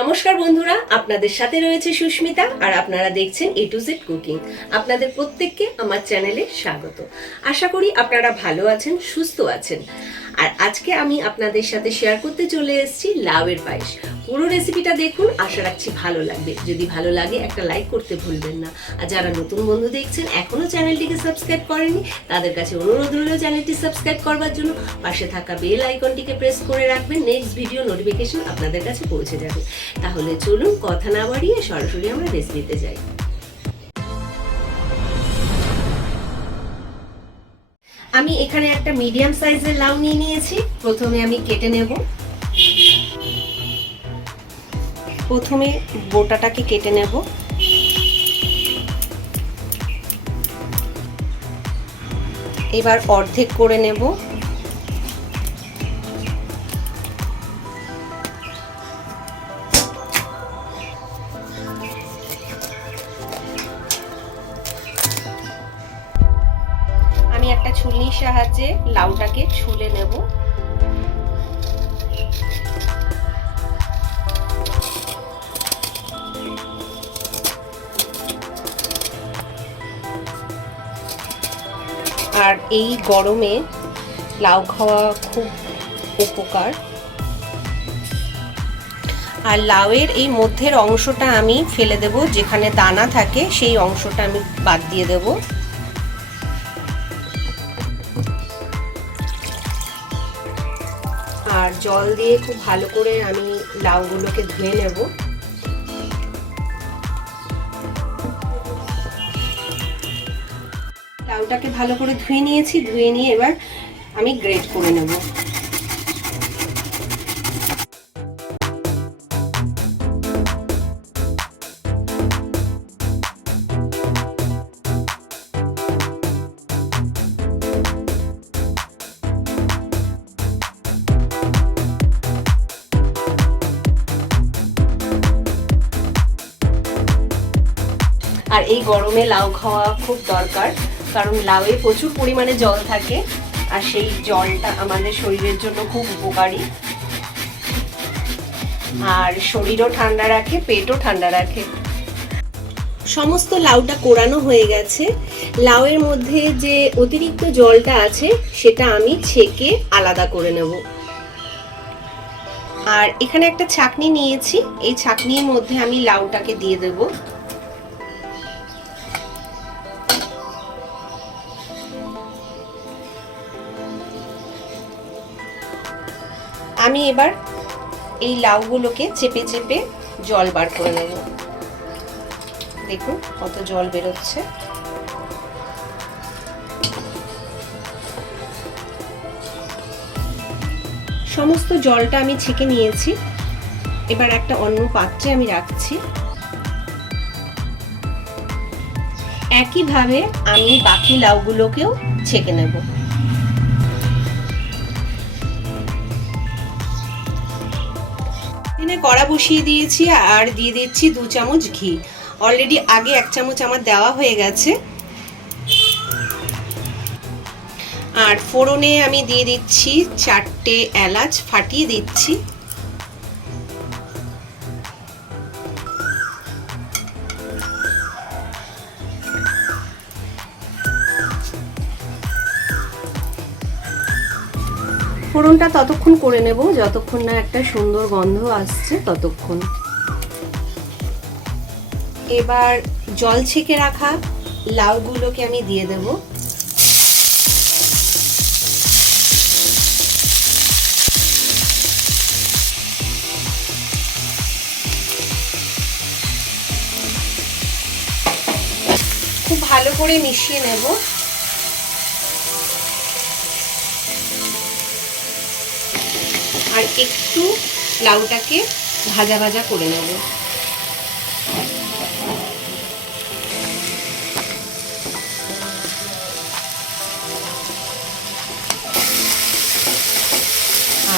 নমস্কার বন্ধুরা, আপনাদের সাথে রয়েছে সুস্মিতা আর আপনারা দেখছেন A to Z কুকিং। আপনাদের প্রত্যেককে আমার চ্যানেলে স্বাগত। আশা করি আপনারা ভালো আছেন, সুস্থ আছেন। আর আজকে আমি আপনাদের সাথে শেয়ার করতে চলে এসেছি লাউয়ের পায়েস। পুরো রেসিপিটা দেখুন, আশা রাখছি ভালো লাগবে। যদি ভালো লাগে একটা লাইক করতে ভুলবেন না। আর যারা নতুন বন্ধু দেখছেন এখনো চ্যানেলটিকে সাবস্ক্রাইব করেনি, তাদের কাছে অনুরোধ রইল চ্যানেলটি সাবস্ক্রাইব করবার জন্য। পাশে থাকা বেল আইকনটিকে প্রেস করে রাখবেন, নেক্সট ভিডিও নোটিফিকেশন আপনাদের কাছে পৌঁছে যাবে। তাহলে চলুন কথা না বাড়িয়ে সরাসরি আমরা রেসিপিতে যাই। আমি এখানে একটা মিডিয়াম সাইজের লাউ নিয়ে নিয়েছি। প্রথমে আমি কেটে নেব। প্রথমে বোটাটাকে কেটে নেব। এবার অর্ধেক করে নেব। আমি একটা ছুলনির সাহায্যে লাউটাকে ছুলে নেব। আর এই গরমে লাউ খাওয়া খুব উপকার। আর লাউয়ের এই মধ্যের অংশটা আমি ফেলে দেব, যেখানে দানা থাকে সেই অংশটা আমি বাদ দিয়ে দেব। আর জল দিয়ে খুব ভালো করে আমি লাউগুলোকে ধুয়ে নেব। লাউটাকে ভালো করে ধুয়ে নিয়েছি। ধুয়ে নিয়ে এবার আমি গ্রেট করে নেব। আর এই গরমে লাউ খাওয়া খুব দরকার, কারণ লাউয়ে প্রচুর পরিমাণে জল থাকে আর সেই জলটা আমাদের শরীরের জন্য খুব উপকারী। আর শরীরও ঠান্ডা রাখে, পেটও ঠান্ডা রাখে। সমস্ত লাউটা কোরানো হয়ে গেছে। লাউয়ের মধ্যে যে অতিরিক্ত জলটা আছে সেটা আমি ছেঁকে আলাদা করে নেব। আর এখানে একটা ছাঁকনি নিয়েছি, এই ছাঁকনির মধ্যে আমি লাউটাকে দিয়ে দেব। আমি এবার এই লাউগুলোকে চেপে চেপে জল বার করে নেব। দেখুন কত জল বেরোচ্ছে। সমস্ত জলটা আমি ছেঁকে নিয়েছি। এবার একটা অন্য পাত্রে আমি রাখছি। একইভাবে আমি বাকি লাউগুলোকেও ছেঁকে নেব। কড়া বসিয়ে দিয়েছি আর দিয়ে দিচ্ছি 2 চামচ ঘি। অলরেডি আগে 1 চামচ আমার দেওয়া হয়ে গেছে। আর ফোড়নে আমি দিয়ে দিচ্ছি 4টে এলাচ ফাটিয়ে দিচ্ছি। ফোড়নটা ততক্ষণ করে নেব যতক্ষণ না একটা সুন্দর গন্ধ আসছে ততক্ষণ। এবার জল ছেঁকে রাখা লাউগুলোকে আমি দিয়ে দেব। খুব ভালো করে মিশিয়ে নেব। আর একটু লাউটাকে ভাজা ভাজা করে নেব।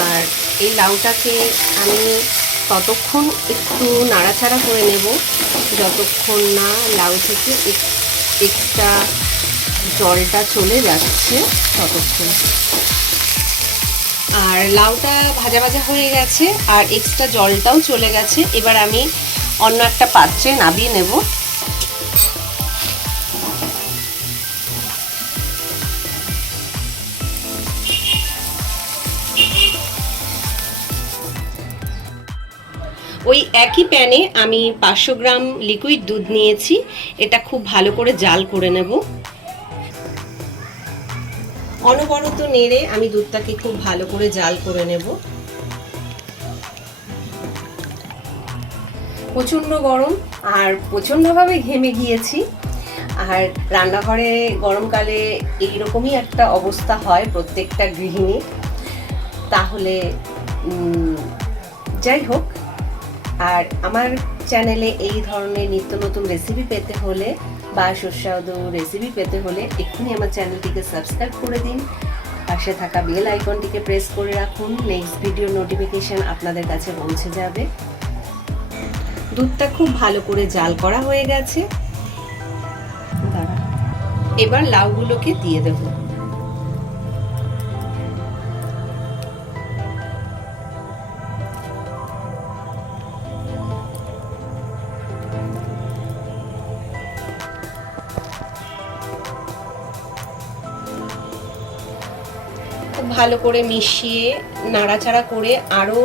আর এই লাউটাকে আমি ততক্ষণ একটু নাড়াচাড়া করে নেব যতক্ষণ না লাউ থেকে এক্সট্রা জলটা চলে যাচ্ছে ততক্ষণ। আর আর লাউটা ভাজা ভাজা হয়ে গেছে আর এক্সট্রা জলটাও চলে গেছে। এবার আমি অন্য একটা পাত্রে নামিয়ে নেব। ওই একই প্যানে আমি 500 গ্রাম লিকুইড দুধ নিয়েছি, এটা খুব ভালো করে জাল করে নেব। অনবরত নেড়ে আমি দুধটাকে খুব ভালো করে জাল করে নেব। প্রচণ্ড গরম আর প্রচণ্ডভাবে ঘেমে গিয়েছি। আর রান্নাঘরে গরমকালে এইরকমই একটা অবস্থা হয় প্রত্যেকটা গৃহিণীর। তাহলে যাই হোক, আর আমার চ্যানেলে এই ধরনের নিত্য নতুন রেসিপি পেতে হলে বা সুস্বাদু রেসিপি পেতে হলে এক্ষুনি আমার চ্যানেলটিকে সাবস্ক্রাইব করে দিন। পাশে থাকা বেল আইকনটিকে প্রেস করে রাখুন, নেক্সট ভিডিও নোটিফিকেশন আপনাদের কাছে পৌঁছে যাবে। দুধটা খুব ভালো করে জাল করা হয়ে গেছে। এবার লাউগুলোকে দিয়ে দেব। খুব ভালো করে মিশিয়ে নাড়াচাড়া করে আরও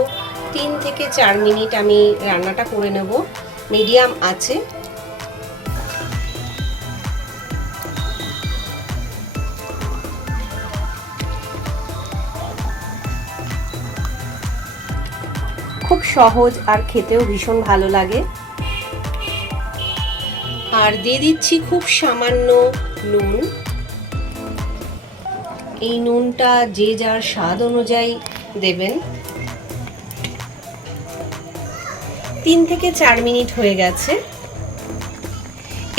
3 থেকে 4 মিনিট আমি রান্নাটা করে নেব মিডিয়াম আছে। খুব সহজ আর খেতেও ভীষণ ভালো লাগে। আর দিয়ে দিচ্ছি খুব সামান্য নুন। এই নুনটা যে যার স্বাদ অনুযায়ী দেবেন। 3 থেকে 4 মিনিট হয়ে গেছে।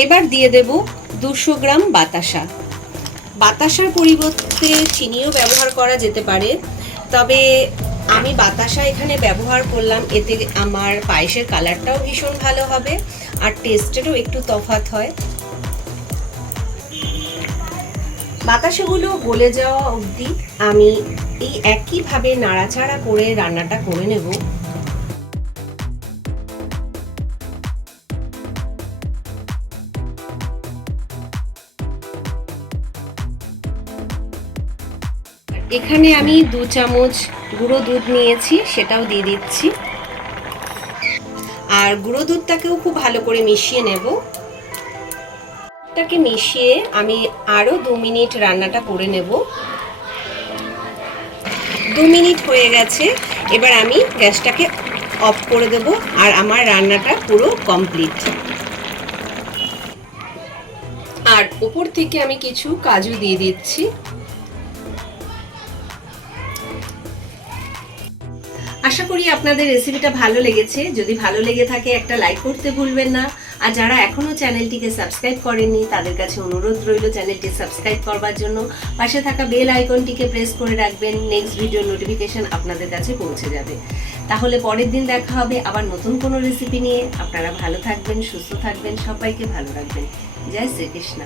এবার দিয়ে দেব 200 গ্রাম বাতাসা। বাতাসার পরিবর্তে চিনিও ব্যবহার করা যেতে পারে, তবে আমি বাতাসা এখানে ব্যবহার করলাম। এতে আমার পায়েসের কালারটাও ভীষণ ভালো হবে আর টেস্টেরও একটু তফাৎ হয়। বাতাসাগুলো গলে যাওয়া অবধি আমি এই একইভাবে নাড়াচাড়া করে রান্নাটা করে নেব। এখানে আমি 2 চামচ গুঁড়ো দুধ নিয়েছি, সেটাও দিয়ে দিচ্ছি। আর গুঁড়ো দুধটাকেও খুব ভালো করে মিশিয়ে নেব। এটাকে মিশিয়ে আমি আরও 2 মিনিট রান্নাটা করে নেব। 2 মিনিট হয়ে গেছে। এবার আমি গ্যাসটাকে অফ করে দেব আর আমার রান্নাটা পুরো কমপ্লিট। আর উপর থেকে আমি কিছু কাজু দিয়ে দিচ্ছি। আশা করি আপনাদের রেসিপিটা ভালো লেগেছে। যদি ভালো লেগে থাকে একটা লাইক করতে ভুলবেন না। আর যারা এখনো চ্যানেলটিকে সাবস্ক্রাইব করেননি তাদের কাছে অনুরোধ রইল চ্যানেলটি সাবস্ক্রাইব করবার জন্য। পাশে থাকা বেল আইকনটিকে প্রেস করে রাখবেন, নেক্সট ভিডিও নোটিফিকেশন আপনাদের কাছে পৌঁছে যাবে। তাহলে পরের দিন দেখা হবে আবার নতুন কোনো রেসিপি নিয়ে। আপনারা ভালো থাকবেন, সুস্থ থাকবেন, সবাইকে ভালো রাখবেন। জয় শ্রীকৃষ্ণ।